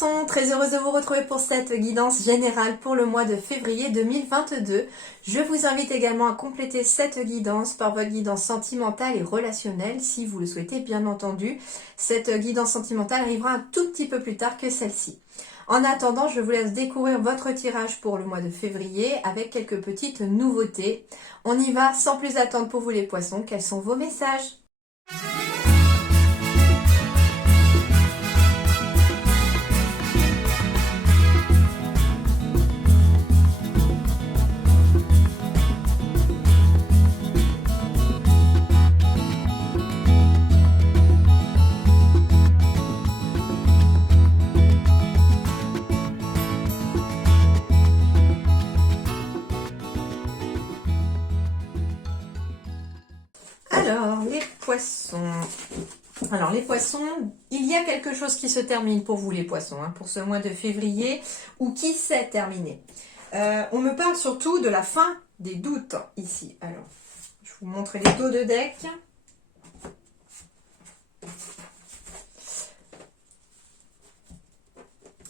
Poissons, très heureuse de vous retrouver pour cette guidance générale pour le mois de février 2022. Je vous invite également à compléter cette guidance par votre guidance sentimentale et relationnelle si vous le souhaitez bien entendu. Cette guidance sentimentale arrivera un tout petit peu plus tard que celle-ci. En attendant, je vous laisse découvrir votre tirage pour le mois de février avec quelques petites nouveautés. On y va sans plus attendre pour vous les poissons. Quels sont vos messages ? Alors, les poissons. Alors, les poissons, il y a quelque chose qui se termine pour vous, les poissons, pour ce mois de février, ou qui s'est terminé. On me parle surtout de la fin des doutes, ici. Alors, je vous montre les dos de deck.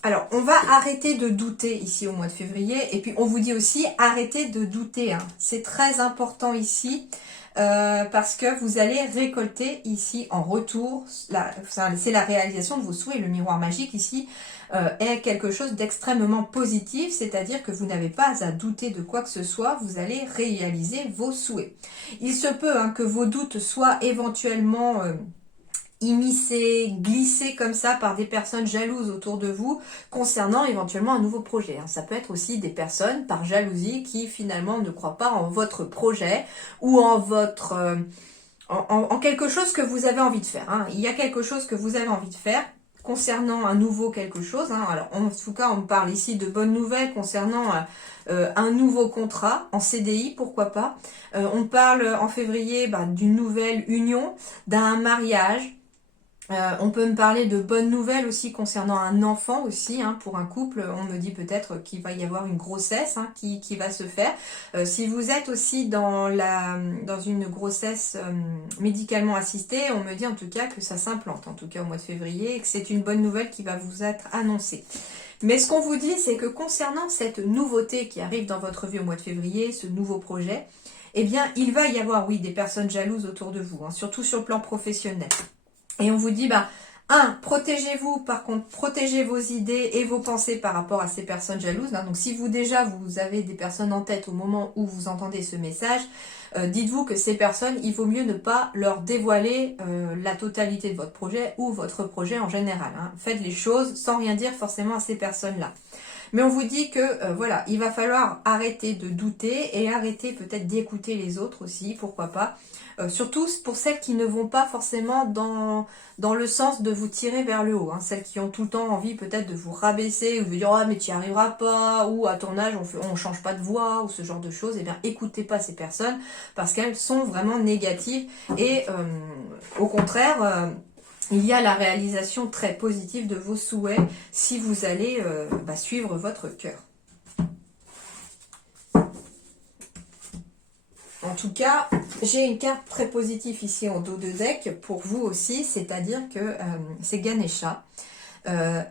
Alors, on va arrêter de douter ici au mois de février. Et puis, on vous dit aussi, arrêtez de douter. C'est très important ici. Parce que vous allez récolter ici en retour, c'est la réalisation de vos souhaits. Le miroir magique ici est quelque chose d'extrêmement positif, c'est-à-dire que vous n'avez pas à douter de quoi que ce soit, vous allez réaliser vos souhaits. Il se peut que vos doutes soient éventuellement immiscés, glissés comme ça par des personnes jalouses autour de vous concernant éventuellement un nouveau projet. Ça peut être aussi des personnes par jalousie qui finalement ne croient pas en votre projet ou en votre en quelque chose que vous avez envie de faire. Il y a quelque chose que vous avez envie de faire concernant un nouveau quelque chose. Alors en tout cas, on me parle ici de bonnes nouvelles concernant un nouveau contrat en CDI, pourquoi pas. On parle en février d'une nouvelle union, d'un mariage. On peut me parler de bonnes nouvelles aussi concernant un enfant aussi, pour un couple. On me dit peut-être qu'il va y avoir une grossesse qui va se faire. Si vous êtes aussi dans une grossesse médicalement assistée, on me dit en tout cas que ça s'implante, en tout cas au mois de février, et que c'est une bonne nouvelle qui va vous être annoncée. Mais ce qu'on vous dit, c'est que concernant cette nouveauté qui arrive dans votre vie au mois de février, ce nouveau projet, eh bien, il va y avoir, oui, des personnes jalouses autour de vous, surtout sur le plan professionnel. Et on vous dit, protégez-vous, par contre, protégez vos idées et vos pensées par rapport à ces personnes jalouses. Donc, si vous avez des personnes en tête au moment où vous entendez ce message, dites-vous que ces personnes, il vaut mieux ne pas leur dévoiler la totalité de votre projet ou votre projet en général. Faites les choses sans rien dire forcément à ces personnes-là. Mais on vous dit que, voilà, il va falloir arrêter de douter et arrêter peut-être d'écouter les autres aussi, pourquoi pas. Surtout pour celles qui ne vont pas forcément dans le sens de vous tirer vers le haut. Celles qui ont tout le temps envie peut-être de vous rabaisser ou de vous dire « Ah, mais tu n'y arriveras pas » ou « À ton âge, on change pas de voix » ou ce genre de choses. Eh bien, écoutez pas ces personnes parce qu'elles sont vraiment négatives et au contraire... il y a la réalisation très positive de vos souhaits si vous allez suivre votre cœur. En tout cas, j'ai une carte très positive ici en dos de deck pour vous aussi, c'est-à-dire que c'est Ganesha.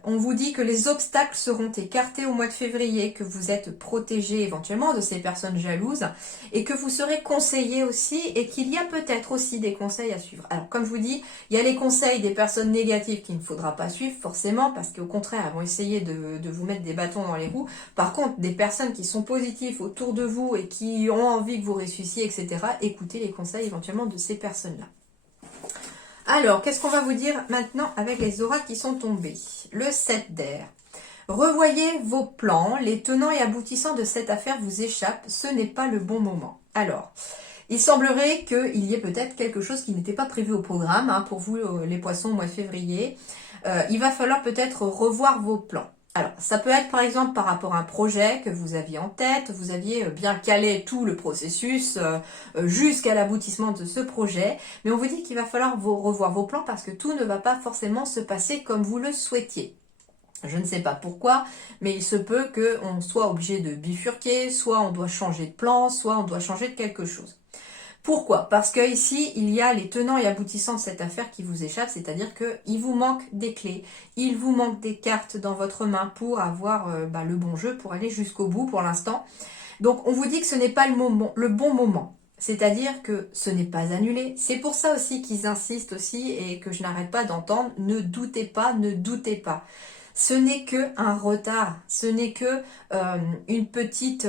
On vous dit que les obstacles seront écartés au mois de février, que vous êtes protégé éventuellement de ces personnes jalouses et que vous serez conseillé aussi et qu'il y a peut-être aussi des conseils à suivre. Alors comme je vous dis, il y a les conseils des personnes négatives qu'il ne faudra pas suivre forcément parce qu'au contraire elles vont essayer de vous mettre des bâtons dans les roues. Par contre, des personnes qui sont positives autour de vous et qui ont envie que vous réussissiez, etc., écoutez les conseils éventuellement de ces personnes-là. Alors, qu'est-ce qu'on va vous dire maintenant avec les auras qui sont tombées? Le 7 d'air. Revoyez vos plans, les tenants et aboutissants de cette affaire vous échappent, ce n'est pas le bon moment. Alors, il semblerait qu'il y ait peut-être quelque chose qui n'était pas prévu au programme pour vous les poissons au mois de février. Il va falloir peut-être revoir vos plans. Alors, ça peut être par exemple par rapport à un projet que vous aviez en tête, vous aviez bien calé tout le processus jusqu'à l'aboutissement de ce projet, mais on vous dit qu'il va falloir revoir vos plans parce que tout ne va pas forcément se passer comme vous le souhaitiez. Je ne sais pas pourquoi, mais il se peut qu'on soit obligé de bifurquer, soit on doit changer de plan, soit on doit changer de quelque chose. Pourquoi? Parce que ici, il y a les tenants et aboutissants de cette affaire qui vous échappent, c'est-à-dire qu'il vous manque des clés, il vous manque des cartes dans votre main pour avoir le bon jeu, pour aller jusqu'au bout pour l'instant. Donc on vous dit que ce n'est pas le bon moment. C'est-à-dire que ce n'est pas annulé. C'est pour ça aussi qu'ils insistent aussi et que je n'arrête pas d'entendre, ne doutez pas, ne doutez pas. Ce n'est que un retard, ce n'est que une petite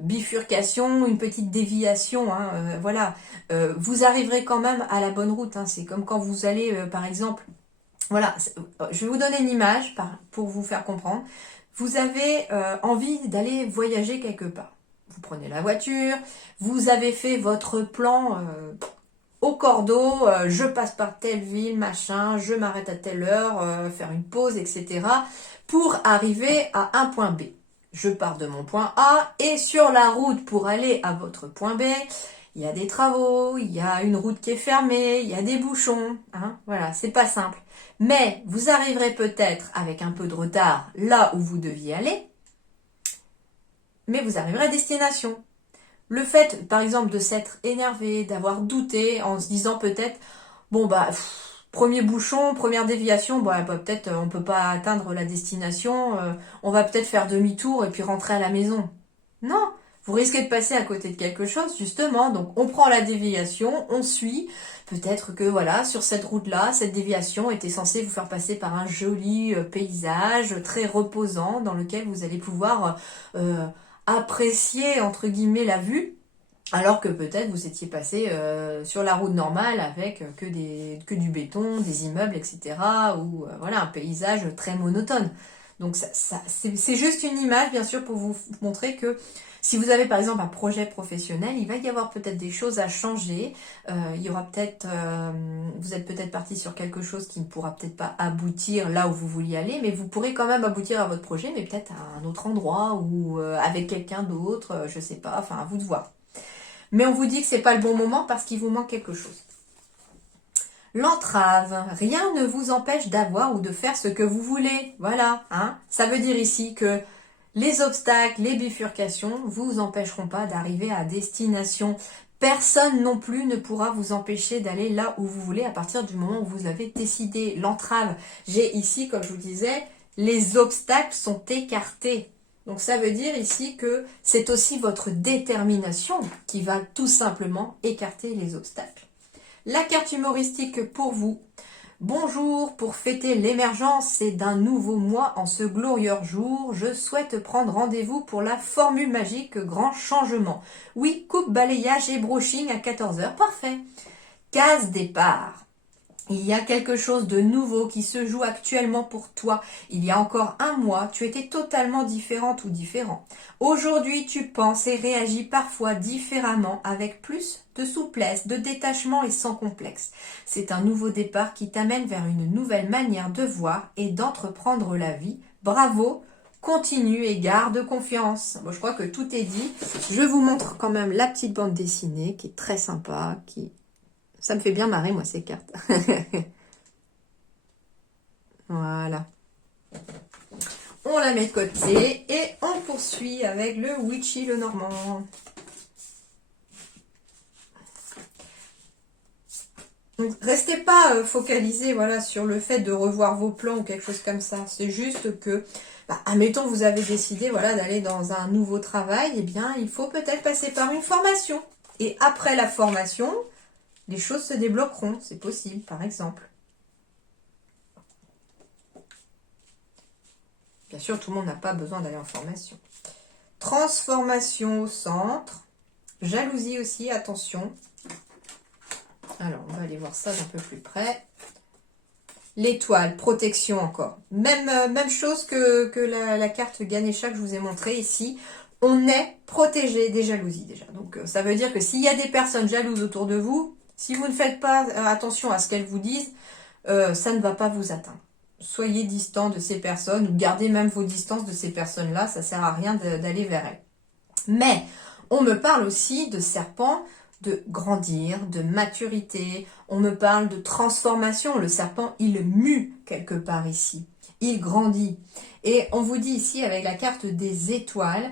bifurcation, une petite déviation. Hein, voilà, vous arriverez quand même à la bonne route. Hein. C'est comme quand vous allez, par exemple, voilà, je vais vous donner une image pour vous faire comprendre. Vous avez envie d'aller voyager quelque part. Vous prenez la voiture, vous avez fait votre plan au cordeau, je passe par telle ville, machin, je m'arrête à telle heure, faire une pause, etc. pour arriver à un point B. Je pars de mon point A et sur la route pour aller à votre point B, il y a des travaux, il y a une route qui est fermée, il y a des bouchons. Hein, voilà, c'est pas simple. Mais vous arriverez peut-être avec un peu de retard là où vous deviez aller, mais vous arriverez à destination. Le fait, par exemple, de s'être énervé, d'avoir douté, en se disant peut-être, bon bah, premier bouchon, première déviation, peut-être on peut pas atteindre la destination, on va peut-être faire demi-tour et puis rentrer à la maison. Non, vous risquez de passer à côté de quelque chose, justement. Donc on prend la déviation, on suit. Peut-être que voilà, sur cette route-là, cette déviation était censée vous faire passer par un joli paysage très reposant dans lequel vous allez pouvoir apprécier entre guillemets la vue, alors que peut-être vous étiez passé sur la route normale avec que du béton, des immeubles, etc. ou voilà un paysage très monotone. Donc c'est juste une image bien sûr pour vous montrer que si vous avez par exemple un projet professionnel, il va y avoir peut-être des choses à changer. Il y aura peut-être, vous êtes peut-être parti sur quelque chose qui ne pourra peut-être pas aboutir là où vous vouliez aller, mais vous pourrez quand même aboutir à votre projet, mais peut-être à un autre endroit ou avec quelqu'un d'autre, je sais pas, enfin à vous de voir. Mais on vous dit que c'est pas le bon moment parce qu'il vous manque quelque chose. L'entrave, rien ne vous empêche d'avoir ou de faire ce que vous voulez. Voilà, hein. Ça veut dire ici que les obstacles, les bifurcations vous empêcheront pas d'arriver à destination. Personne non plus ne pourra vous empêcher d'aller là où vous voulez à partir du moment où vous avez décidé. L'entrave, j'ai ici, comme je vous disais, les obstacles sont écartés. Donc ça veut dire ici que c'est aussi votre détermination qui va tout simplement écarter les obstacles. La carte humoristique pour vous. Bonjour, pour fêter l'émergence et d'un nouveau mois en ce glorieux jour, je souhaite prendre rendez-vous pour la formule magique grand changement. Oui, coupe, balayage et brushing à 14 h. Parfait. Case départ. Il y a quelque chose de nouveau qui se joue actuellement pour toi. Il y a encore un mois, tu étais totalement différente ou différent. Aujourd'hui, tu penses et réagis parfois différemment, avec plus de souplesse, de détachement et sans complexe. C'est un nouveau départ qui t'amène vers une nouvelle manière de voir et d'entreprendre la vie. Bravo, continue et garde confiance. Bon, je crois que tout est dit. Je vous montre quand même la petite bande dessinée qui est très sympa, ça me fait bien marrer, moi, ces cartes. Voilà. On la met de côté et on poursuit avec le Witchy le Normand. Donc, restez pas focalisé voilà, sur le fait de revoir vos plans ou quelque chose comme ça. C'est juste que, admettons, vous avez décidé voilà, d'aller dans un nouveau travail, eh bien, il faut peut-être passer par une formation. Et après la formation, les choses se débloqueront, c'est possible, par exemple. Bien sûr, tout le monde n'a pas besoin d'aller en formation. Transformation au centre. Jalousie aussi, attention. Alors, on va aller voir ça d'un peu plus près. L'étoile, protection encore. Même chose que la carte Ganesha que je vous ai montrée ici. On est protégé des jalousies déjà. Donc, ça veut dire que s'il y a des personnes jalouses autour de vous, si vous ne faites pas attention à ce qu'elles vous disent, ça ne va pas vous atteindre. Soyez distant de ces personnes ou gardez même vos distances de ces personnes-là. Ça ne sert à rien d'aller vers elles. Mais on me parle aussi de serpent, de grandir, de maturité. On me parle de transformation. Le serpent, il mue quelque part ici. il grandit. Et on vous dit ici avec la carte des étoiles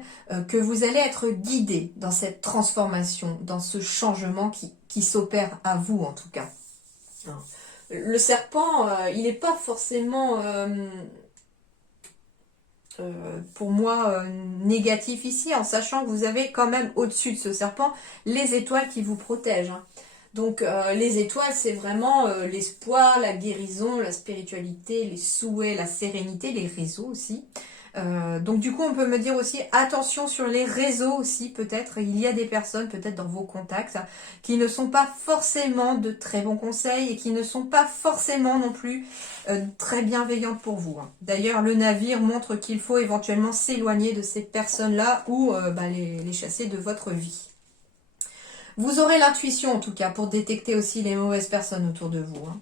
que vous allez être guidé dans cette transformation, dans ce changement qui s'opère à vous en tout cas. Le serpent, il n'est pas forcément, pour moi, négatif ici, en sachant que vous avez quand même au-dessus de ce serpent les étoiles qui vous protègent. Hein. Donc les étoiles, c'est vraiment l'espoir, la guérison, la spiritualité, les souhaits, la sérénité, les réseaux aussi. Donc du coup, on peut me dire aussi, attention sur les réseaux aussi, peut-être. Il y a des personnes, peut-être dans vos contacts, qui ne sont pas forcément de très bons conseils et qui ne sont pas forcément non plus très bienveillantes pour vous. Hein. D'ailleurs, le navire montre qu'il faut éventuellement s'éloigner de ces personnes-là ou les chasser de votre vie. Vous aurez l'intuition en tout cas pour détecter aussi les mauvaises personnes autour de vous. Hein.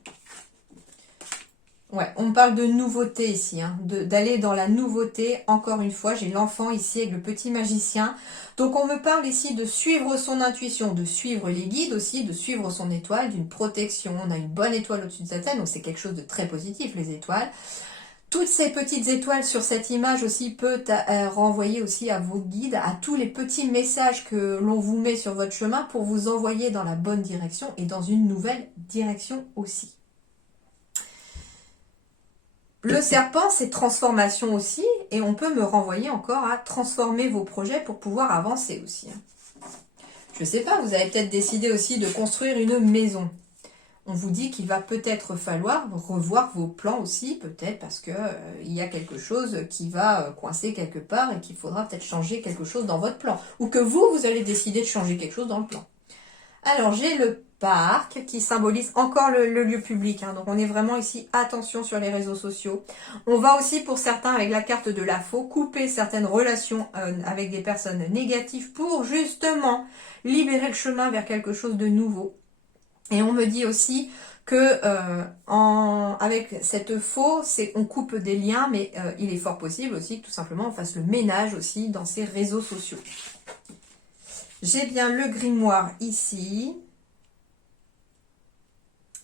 Ouais, on me parle de nouveauté ici, hein, d'aller dans la nouveauté. Encore une fois, j'ai l'enfant ici avec le petit magicien. Donc on me parle ici de suivre son intuition, de suivre les guides aussi, de suivre son étoile, d'une protection. On a une bonne étoile au-dessus de sa tête, donc c'est quelque chose de très positif les étoiles. Toutes ces petites étoiles sur cette image aussi peut renvoyer aussi à vos guides, à tous les petits messages que l'on vous met sur votre chemin pour vous envoyer dans la bonne direction et dans une nouvelle direction aussi. Le serpent, c'est transformation aussi et on peut me renvoyer encore à transformer vos projets pour pouvoir avancer aussi. Je ne sais pas, vous avez peut-être décidé aussi de construire une maison. On vous dit qu'il va peut-être falloir revoir vos plans aussi, peut-être parce que il y a quelque chose qui va coincer quelque part et qu'il faudra peut-être changer quelque chose dans votre plan. Ou que vous allez décider de changer quelque chose dans le plan. Alors, j'ai le parc qui symbolise encore le lieu public. Hein, donc, on est vraiment ici, attention sur les réseaux sociaux. On va aussi, pour certains, avec la carte de la faux, couper certaines relations avec des personnes négatives pour justement libérer le chemin vers quelque chose de nouveau. Et on me dit aussi que avec cette faux, on coupe des liens, mais il est fort possible aussi que tout simplement on fasse le ménage aussi dans ces réseaux sociaux. J'ai bien le grimoire ici.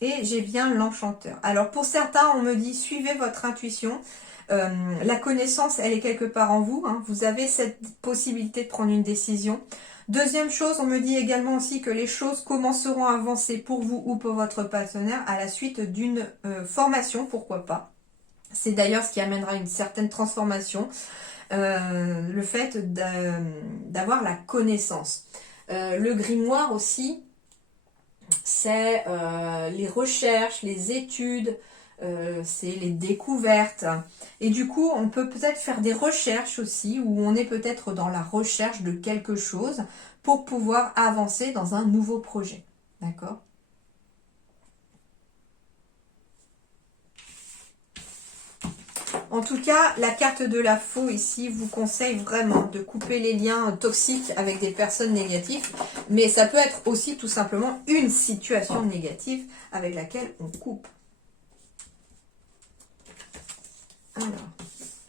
Et j'ai bien l'enchanteur. Alors pour certains, on me dit suivez votre intuition. La connaissance, elle est quelque part en vous. Hein. Vous avez cette possibilité de prendre une décision. Deuxième chose, on me dit également aussi que les choses commenceront à avancer pour vous ou pour votre partenaire à la suite d'une formation, pourquoi pas. C'est d'ailleurs ce qui amènera une certaine transformation, le fait d'avoir la connaissance. Le grimoire aussi, c'est les recherches, les études, c'est les découvertes. Et du coup, on peut peut-être faire des recherches aussi, où on est peut-être dans la recherche de quelque chose pour pouvoir avancer dans un nouveau projet. D'accord ? En tout cas, la carte de la faux ici vous conseille vraiment de couper les liens toxiques avec des personnes négatives. Mais ça peut être aussi tout simplement une situation négative avec laquelle on coupe. Alors,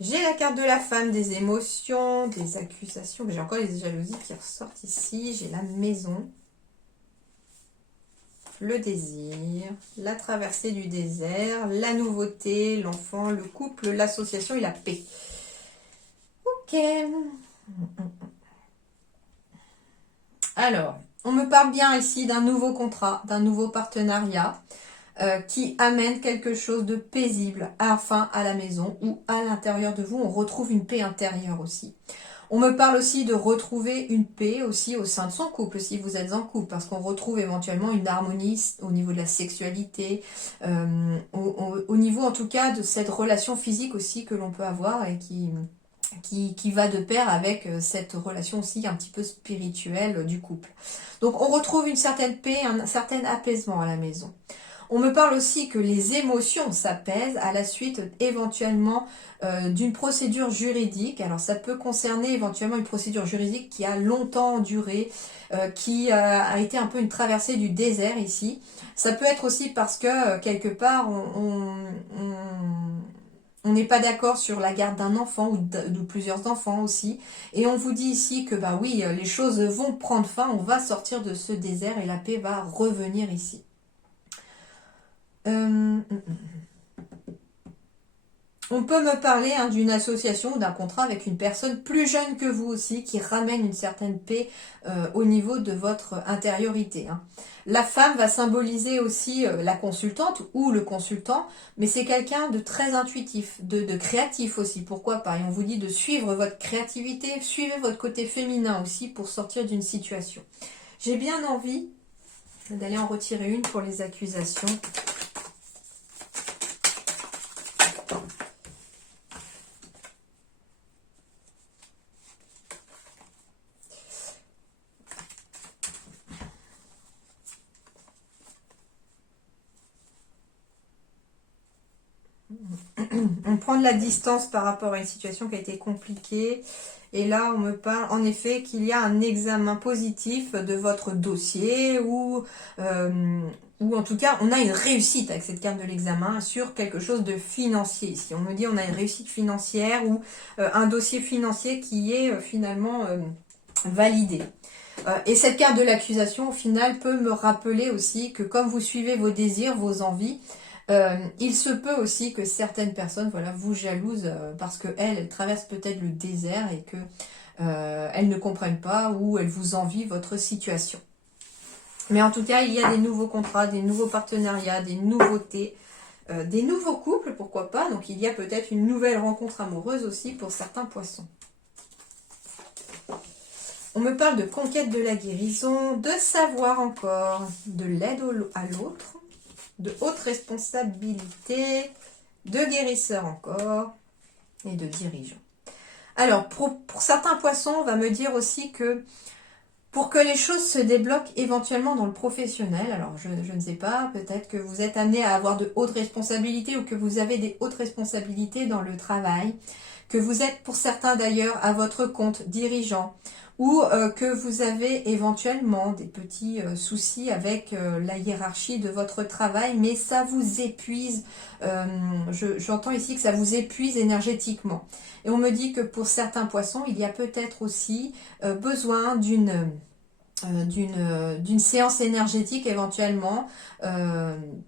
j'ai la carte de la femme, des émotions, des accusations. J'ai encore les jalousies qui ressortent ici. J'ai la maison. Le désir, la traversée du désert, la nouveauté, l'enfant, le couple, l'association et la paix. Ok. Alors, on me parle bien ici d'un nouveau contrat, d'un nouveau partenariat qui amène quelque chose de paisible enfin à la maison ou à l'intérieur de vous. On retrouve une paix intérieure aussi. On me parle aussi de retrouver une paix aussi au sein de son couple, si vous êtes en couple, parce qu'on retrouve éventuellement une harmonie au niveau de la sexualité, au niveau en tout cas de cette relation physique aussi que l'on peut avoir et qui va de pair avec cette relation aussi un petit peu spirituelle du couple. Donc on retrouve une certaine paix, un certain apaisement à la maison. On me parle aussi que les émotions s'apaisent à la suite éventuellement d'une procédure juridique. Alors ça peut concerner éventuellement une procédure juridique qui a longtemps duré, qui a été un peu une traversée du désert ici. Ça peut être aussi parce que quelque part on n'est pas d'accord sur la garde d'un enfant ou de plusieurs enfants aussi. Et on vous dit ici que bah oui, les choses vont prendre fin, on va sortir de ce désert et la paix va revenir ici. On peut me parler d'une association ou d'un contrat avec une personne plus jeune que vous aussi qui ramène une certaine paix au niveau de votre intériorité. Hein. La femme va symboliser aussi la consultante ou le consultant, mais c'est quelqu'un de très intuitif, de créatif aussi. Pourquoi pas? Et on vous dit de suivre votre créativité, suivez votre côté féminin aussi pour sortir d'une situation. J'ai bien envie d'aller en retirer une pour les accusations. On prend de la distance par rapport à une situation qui a été compliquée. Et là, on me parle en effet qu'il y a un examen positif de votre dossier ou en tout cas, on a une réussite avec cette carte de l'examen sur quelque chose de financier ici. On me dit on a une réussite financière ou un dossier financier qui est finalement validé. Et cette carte de l'accusation, au final, peut me rappeler aussi que comme vous suivez vos désirs, vos envies, il se peut aussi que certaines personnes vous jalousent parce qu'elles traversent peut-être le désert et que elles ne comprennent pas ou elles vous envient votre situation. Mais en tout cas, il y a des nouveaux contrats, des nouveaux partenariats, des nouveautés, des nouveaux couples, pourquoi pas. Donc il y a peut-être une nouvelle rencontre amoureuse aussi pour certains poissons. On me parle de conquête de la guérison, de savoir encore, de l'aide à l'autre, de haute responsabilité, de guérisseur encore, et de dirigeant. Alors, pour certains poissons, on va me dire aussi que pour que les choses se débloquent éventuellement dans le professionnel, alors je ne sais pas, peut-être que vous êtes amené à avoir de hautes responsabilités ou que vous avez des hautes responsabilités dans le travail, que vous êtes pour certains d'ailleurs à votre compte dirigeant, ou que vous avez éventuellement des petits soucis avec la hiérarchie de votre travail, mais ça vous épuise, j'entends ici que ça vous épuise énergétiquement. Et on me dit que pour certains poissons, il y a peut-être aussi besoin d'une séance énergétique éventuellement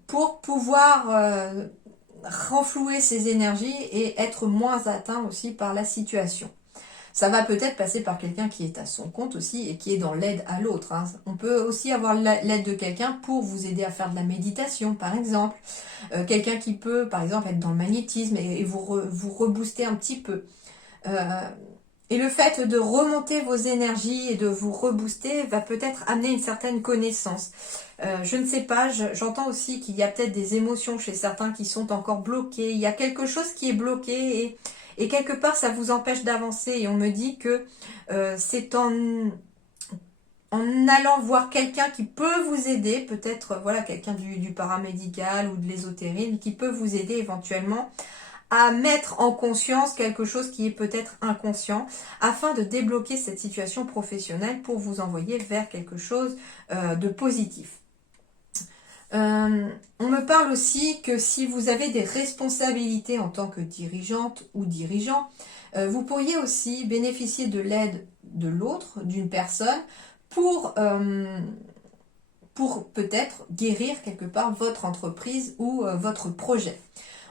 pour pouvoir renflouer ses énergies et être moins atteint aussi par la situation. Ça va peut-être passer par quelqu'un qui est à son compte aussi et qui est dans l'aide à l'autre. Hein. On peut aussi avoir l'aide de quelqu'un pour vous aider à faire de la méditation, par exemple. Quelqu'un qui peut, par exemple, être dans le magnétisme et vous rebooster un petit peu. Et le fait de remonter vos énergies et de vous rebooster va peut-être amener une certaine connaissance. Je ne sais pas, j'entends aussi qu'il y a peut-être des émotions chez certains qui sont encore bloquées. Il y a quelque chose qui est bloqué et quelque part ça vous empêche d'avancer. Et on me dit que c'est en allant voir quelqu'un qui peut vous aider, peut-être quelqu'un du paramédical ou de l'ésotérisme qui peut vous aider éventuellement à mettre en conscience quelque chose qui est peut-être inconscient afin de débloquer cette situation professionnelle pour vous envoyer vers quelque chose de positif. On me parle aussi que si vous avez des responsabilités en tant que dirigeante ou dirigeant, vous pourriez aussi bénéficier de l'aide de l'autre, d'une personne, pour peut-être guérir quelque part votre entreprise ou votre projet.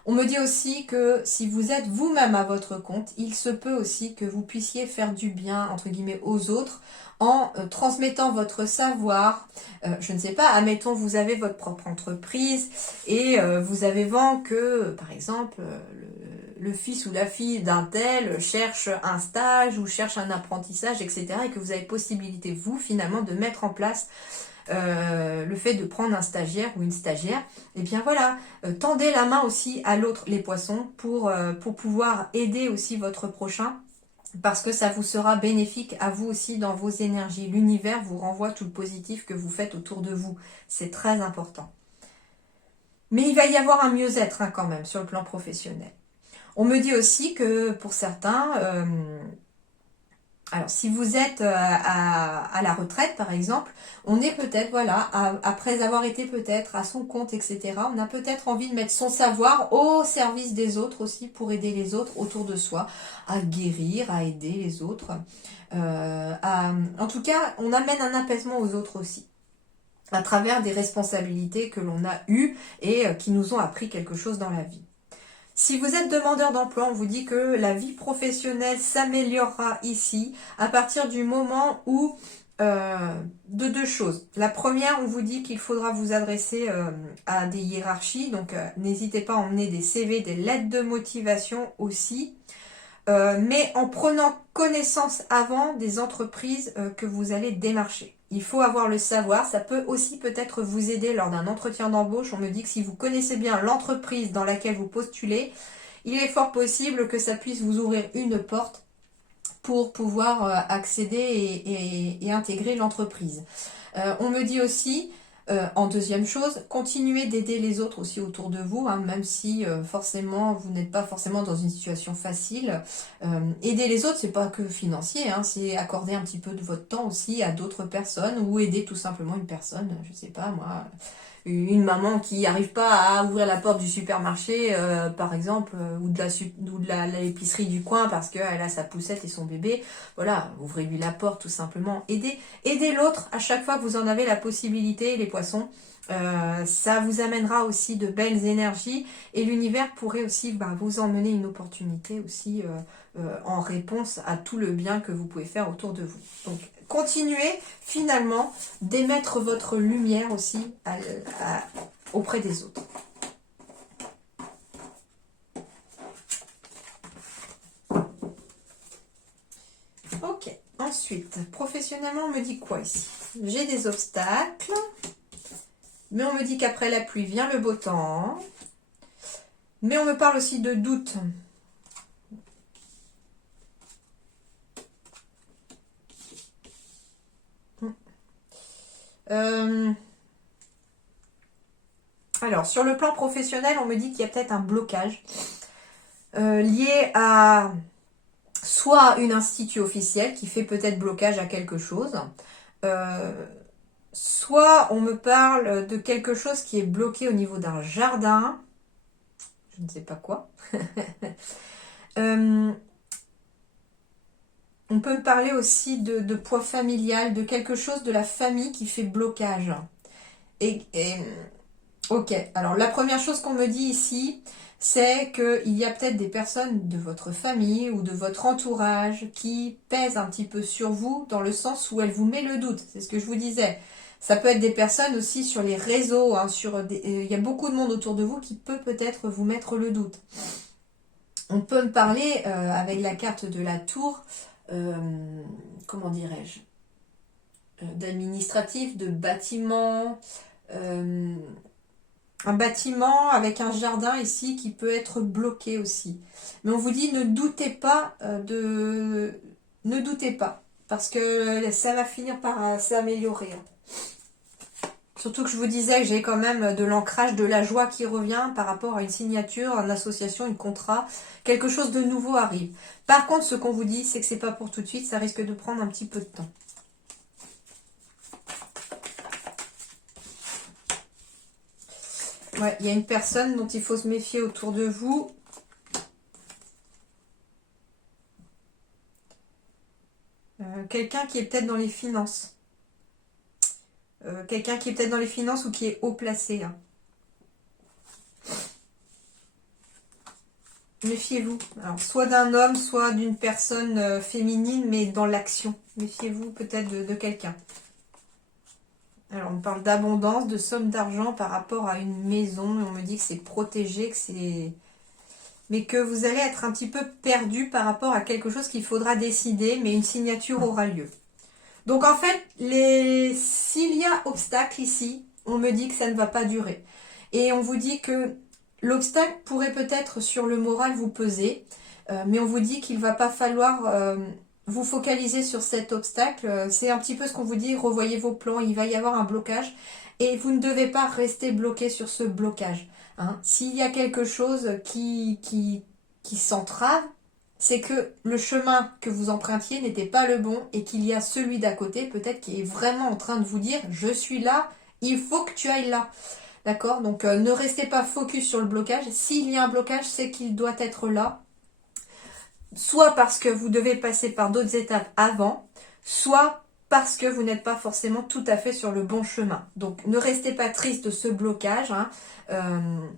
On me dit aussi que si vous êtes vous-même à votre compte, il se peut aussi que vous puissiez faire du bien, entre guillemets, aux autres en transmettant votre savoir. Je ne sais pas, admettons, vous avez votre propre entreprise et vous avez vent que, par exemple, le fils ou la fille d'un tel cherche un stage ou cherche un apprentissage, etc. et que vous avez possibilité, vous, finalement, de mettre en place le fait de prendre un stagiaire ou une stagiaire, et bien voilà, tendez la main aussi à l'autre, les poissons, pour pouvoir aider aussi votre prochain, parce que ça vous sera bénéfique à vous aussi dans vos énergies. L'univers vous renvoie tout le positif que vous faites autour de vous. C'est très important. Mais il va y avoir un mieux-être quand même sur le plan professionnel. On me dit aussi que pour certains... alors, si vous êtes à la retraite, par exemple, on est peut-être, après avoir été peut-être à son compte, etc., on a peut-être envie de mettre son savoir au service des autres aussi, pour aider les autres autour de soi, à guérir, à aider les autres. En tout cas, on amène un apaisement aux autres aussi, à travers des responsabilités que l'on a eues et qui nous ont appris quelque chose dans la vie. Si vous êtes demandeur d'emploi, on vous dit que la vie professionnelle s'améliorera ici à partir du moment où de deux choses. La première, on vous dit qu'il faudra vous adresser à des hiérarchies, donc n'hésitez pas à emmener des CV, des lettres de motivation aussi, mais en prenant connaissance avant des entreprises que vous allez démarcher. Il faut avoir le savoir, ça peut aussi peut-être vous aider lors d'un entretien d'embauche. On me dit que si vous connaissez bien l'entreprise dans laquelle vous postulez, il est fort possible que ça puisse vous ouvrir une porte pour pouvoir accéder et intégrer l'entreprise. On me dit aussi, en deuxième chose, continuez d'aider les autres aussi autour de vous, hein, même si forcément vous n'êtes pas forcément dans une situation facile. Aider les autres, c'est pas que financier, hein, c'est accorder un petit peu de votre temps aussi à d'autres personnes ou aider tout simplement une personne, je sais pas moi, une maman qui n'arrive pas à ouvrir la porte du supermarché, par exemple, ou de l'épicerie du coin parce qu'elle a sa poussette et son bébé. Voilà, ouvrez-lui la porte tout simplement. Aidez l'autre à chaque fois que vous en avez la possibilité, les poissons. Ça vous amènera aussi de belles énergies et l'univers pourrait aussi vous emmener une opportunité aussi en réponse à tout le bien que vous pouvez faire autour de vous. Donc, continuez finalement d'émettre votre lumière aussi auprès des autres. Ok, ensuite, professionnellement, on me dit quoi ici? J'ai des obstacles, mais on me dit qu'après la pluie vient le beau temps, mais on me parle aussi de doute. Alors, sur le plan professionnel, on me dit qu'il y a peut-être un blocage lié à soit une institut officielle qui fait peut-être blocage à quelque chose, soit on me parle de quelque chose qui est bloqué au niveau d'un jardin, je ne sais pas quoi. On peut me parler aussi de poids familial, de quelque chose de la famille qui fait blocage. Ok, alors la première chose qu'on me dit ici, c'est qu'il y a peut-être des personnes de votre famille ou de votre entourage qui pèsent un petit peu sur vous dans le sens où elles vous mettent le doute. C'est ce que je vous disais. Ça peut être des personnes aussi sur les réseaux, hein, il y a beaucoup de monde autour de vous qui peut peut-être vous mettre le doute. On peut me parler avec la carte de la tour, comment dirais-je, d'administratif, de bâtiment, un bâtiment avec un jardin ici qui peut être bloqué aussi. Mais on vous dit ne doutez pas ne doutez pas, parce que ça va finir par s'améliorer. Surtout que je vous disais que j'ai quand même de l'ancrage, de la joie qui revient par rapport à une signature, une association, un contrat. Quelque chose de nouveau arrive. Par contre, ce qu'on vous dit, c'est que c'est pas pour tout de suite, ça risque de prendre un petit peu de temps. Ouais, il y a une personne dont il faut se méfier autour de vous. Quelqu'un qui est peut-être dans les finances. Quelqu'un qui est peut-être dans les finances ou qui est haut placé. Hein. Méfiez-vous. Alors, soit d'un homme, soit d'une personne féminine, mais dans l'action. Méfiez-vous peut-être de quelqu'un. Alors, on parle d'abondance, de somme d'argent par rapport à une maison. On me dit que c'est protégé, que c'est... mais que vous allez être un petit peu perdu par rapport à quelque chose qu'il faudra décider, mais une signature aura lieu. Donc, en fait, s'il y a obstacle ici, on me dit que ça ne va pas durer. Et on vous dit que l'obstacle pourrait peut-être sur le moral vous peser, mais on vous dit qu'il ne va pas falloir... vous focalisez sur cet obstacle, c'est un petit peu ce qu'on vous dit, revoyez vos plans, il va y avoir un blocage et vous ne devez pas rester bloqué sur ce blocage. Hein. S'il y a quelque chose qui s'entrave, c'est que le chemin que vous empruntiez n'était pas le bon et qu'il y a celui d'à côté peut-être qui est vraiment en train de vous dire « je suis là, il faut que tu ailles là ». D'accord? Donc ne restez pas focus sur le blocage. S'il y a un blocage, c'est qu'il doit être là. Soit parce que vous devez passer par d'autres étapes avant, soit parce que vous n'êtes pas forcément tout à fait sur le bon chemin. Donc ne restez pas triste de ce blocage, hein.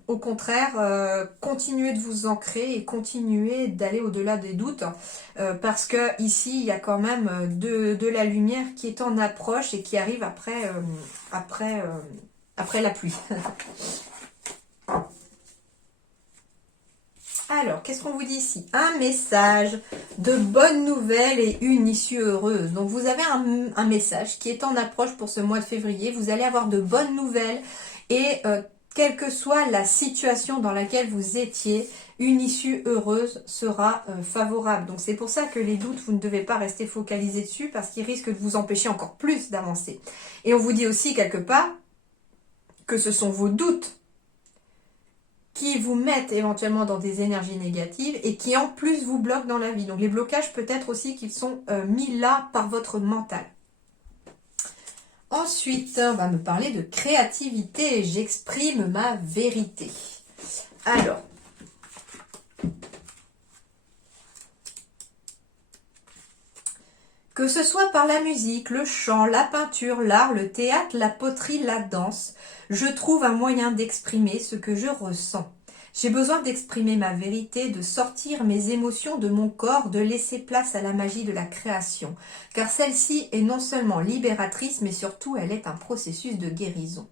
Au contraire, continuez de vous ancrer et continuez d'aller au-delà des doutes, parce que ici il y a quand même de la lumière qui est en approche et qui arrive après la pluie. Alors, qu'est-ce qu'on vous dit ici? Un message de bonnes nouvelles et une issue heureuse. Donc, vous avez un message qui est en approche pour ce mois de février. Vous allez avoir de bonnes nouvelles et quelle que soit la situation dans laquelle vous étiez, une issue heureuse sera favorable. Donc, c'est pour ça que les doutes, vous ne devez pas rester focalisé dessus parce qu'ils risquent de vous empêcher encore plus d'avancer. Et on vous dit aussi quelque part que ce sont vos doutes qui vous mettent éventuellement dans des énergies négatives et qui en plus vous bloquent dans la vie. Donc les blocages peut-être aussi qu'ils sont mis là par votre mental. Ensuite, on va me parler de créativité. J'exprime ma vérité. Alors, que ce soit par la musique, le chant, la peinture, l'art, le théâtre, la poterie, la danse, je trouve un moyen d'exprimer ce que je ressens. J'ai besoin d'exprimer ma vérité, de sortir mes émotions de mon corps, de laisser place à la magie de la création, car celle-ci est non seulement libératrice, mais surtout elle est un processus de guérison.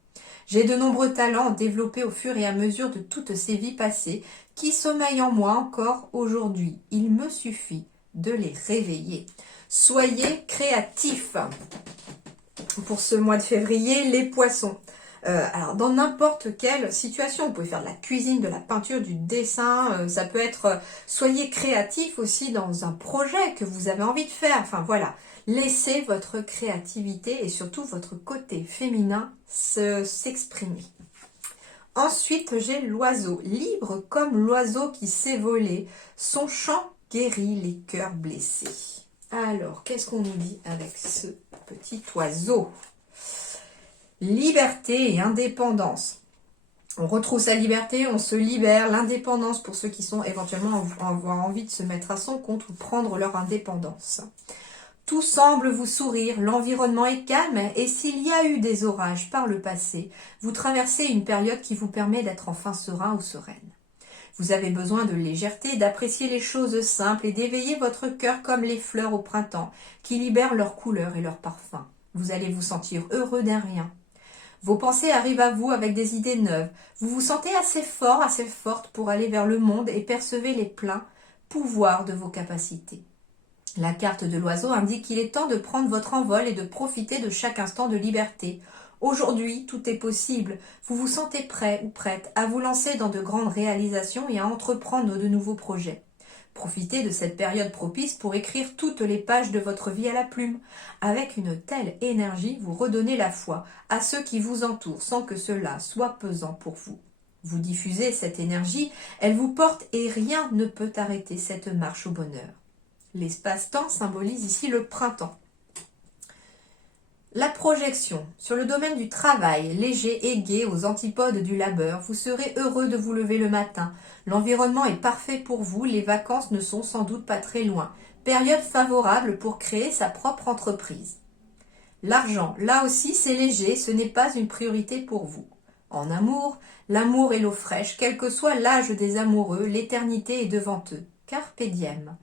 J'ai de nombreux talents développés au fur et à mesure de toutes ces vies passées, qui sommeillent en moi encore aujourd'hui. Il me suffit de les réveiller. Soyez créatifs. Pour ce mois de février, les poissons. Alors, dans n'importe quelle situation, vous pouvez faire de la cuisine, de la peinture, du dessin, ça peut être... soyez créatifs aussi dans un projet que vous avez envie de faire. Enfin, voilà. Laissez votre créativité et surtout votre côté féminin s'exprimer. Ensuite, j'ai l'oiseau. Libre comme l'oiseau qui sait voler, son chant guérit les cœurs blessés. Alors, qu'est-ce qu'on nous dit avec ce petit oiseau? Liberté et indépendance. On retrouve sa liberté, on se libère. L'indépendance pour ceux qui sont éventuellement avoir envie de se mettre à son compte ou prendre leur indépendance. Tout semble vous sourire, l'environnement est calme et s'il y a eu des orages par le passé, vous traversez une période qui vous permet d'être enfin serein ou sereine. Vous avez besoin de légèreté, d'apprécier les choses simples et d'éveiller votre cœur comme les fleurs au printemps, qui libèrent leurs couleurs et leurs parfums. Vous allez vous sentir heureux d'un rien. Vos pensées arrivent à vous avec des idées neuves. Vous vous sentez assez fort, assez forte pour aller vers le monde et percevez les pleins pouvoirs de vos capacités. La carte de l'oiseau indique qu'il est temps de prendre votre envol et de profiter de chaque instant de liberté. Aujourd'hui, tout est possible. Vous vous sentez prêt ou prête à vous lancer dans de grandes réalisations et à entreprendre de nouveaux projets. Profitez de cette période propice pour écrire toutes les pages de votre vie à la plume. Avec une telle énergie, vous redonnez la foi à ceux qui vous entourent sans que cela soit pesant pour vous. Vous diffusez cette énergie, elle vous porte et rien ne peut arrêter cette marche au bonheur. L'espace-temps symbolise ici le printemps. La projection. Sur le domaine du travail, léger et gai aux antipodes du labeur, vous serez heureux de vous lever le matin. L'environnement est parfait pour vous, les vacances ne sont sans doute pas très loin. Période favorable pour créer sa propre entreprise. L'argent, là aussi c'est léger, ce n'est pas une priorité pour vous. En amour, l'amour est l'eau fraîche, quel que soit l'âge des amoureux, l'éternité est devant eux. Carpe diem.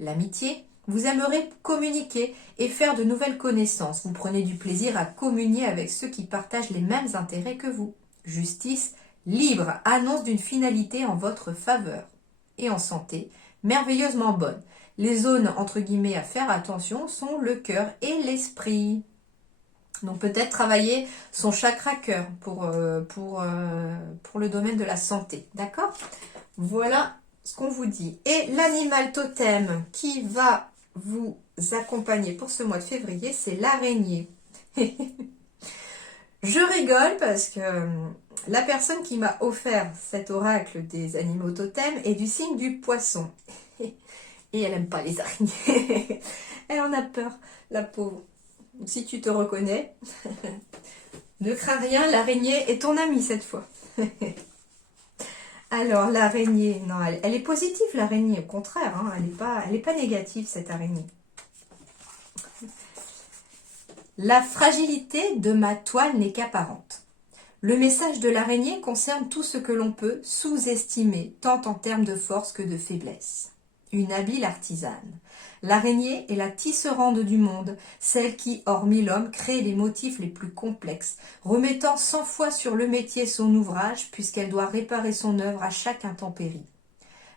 L'amitié, vous aimerez communiquer et faire de nouvelles connaissances. Vous prenez du plaisir à communier avec ceux qui partagent les mêmes intérêts que vous. Justice, libre, annonce d'une finalité en votre faveur. Et en santé, merveilleusement bonne. Les zones entre guillemets à faire attention sont le cœur et l'esprit. Donc peut-être travailler son chakra cœur pour le domaine de la santé. D'accord? Voilà ce qu'on vous dit. Et l'animal totem qui va vous accompagner pour ce mois de février, c'est l'araignée. Je rigole parce que la personne qui m'a offert cet oracle des animaux totems est du signe du poisson. Et elle n'aime pas les araignées. Elle en a peur, la pauvre. Si tu te reconnais, ne crains rien, l'araignée est ton amie cette fois. Alors, l'araignée, non, elle est positive, l'araignée, au contraire, hein, elle est pas négative, cette araignée. La fragilité de ma toile n'est qu'apparente. Le message de l'araignée concerne tout ce que l'on peut sous-estimer, tant en termes de force que de faiblesse. Une habile artisane. L'araignée est la tisserande du monde, celle qui, hormis l'homme, crée les motifs les plus complexes, remettant 100 fois sur le métier son ouvrage, puisqu'elle doit réparer son œuvre à chaque intempérie.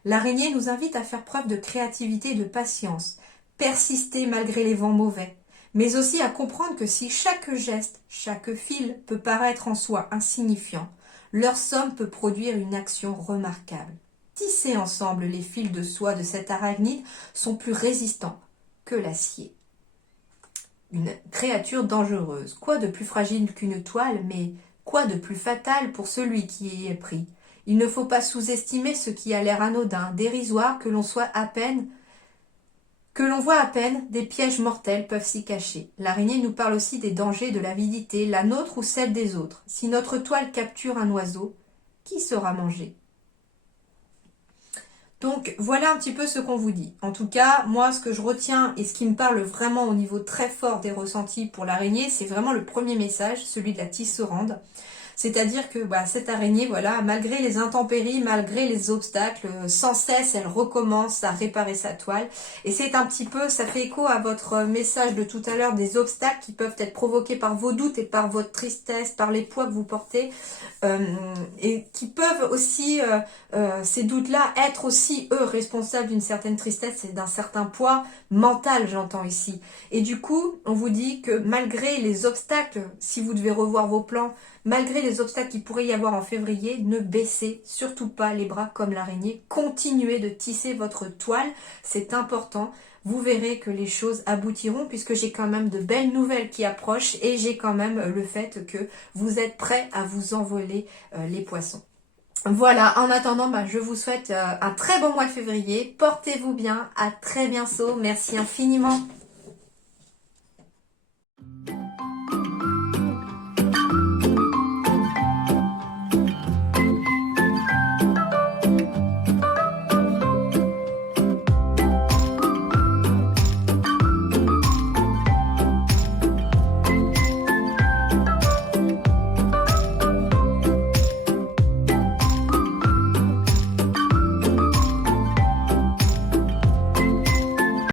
L'araignée nous invite à faire preuve de créativité et de patience, persister malgré les vents mauvais, mais aussi à comprendre que si chaque geste, chaque fil peut paraître en soi insignifiant, leur somme peut produire une action remarquable. Tisser ensemble les fils de soie de cette arachnide sont plus résistants que l'acier. Une créature dangereuse, quoi de plus fragile qu'une toile, mais quoi de plus fatal pour celui qui y est pris? Il ne faut pas sous-estimer ce qui a l'air anodin, dérisoire, que l'on voit à peine, des pièges mortels peuvent s'y cacher. L'araignée nous parle aussi des dangers de l'avidité, la nôtre ou celle des autres. Si notre toile capture un oiseau, qui sera mangé? Donc voilà un petit peu ce qu'on vous dit. En tout cas, moi ce que je retiens et ce qui me parle vraiment au niveau très fort des ressentis pour l'araignée, c'est vraiment le premier message, celui de la tisserande. C'est-à-dire que cette araignée, voilà, malgré les intempéries, malgré les obstacles, sans cesse, elle recommence à réparer sa toile. Et c'est un petit peu, ça fait écho à votre message de tout à l'heure, des obstacles qui peuvent être provoqués par vos doutes et par votre tristesse, par les poids que vous portez, et qui peuvent aussi, ces doutes-là, être aussi, eux, responsables d'une certaine tristesse et d'un certain poids mental, j'entends ici. Et du coup, on vous dit que malgré les obstacles, si vous devez revoir vos plans, malgré les obstacles qu'il pourrait y avoir en février, ne baissez surtout pas les bras comme l'araignée. Continuez de tisser votre toile, c'est important. Vous verrez que les choses aboutiront puisque j'ai quand même de belles nouvelles qui approchent et j'ai quand même le fait que vous êtes prêts à vous envoler les poissons. Voilà, en attendant, je vous souhaite un très bon mois de février. Portez-vous bien, à très bientôt. Merci infiniment.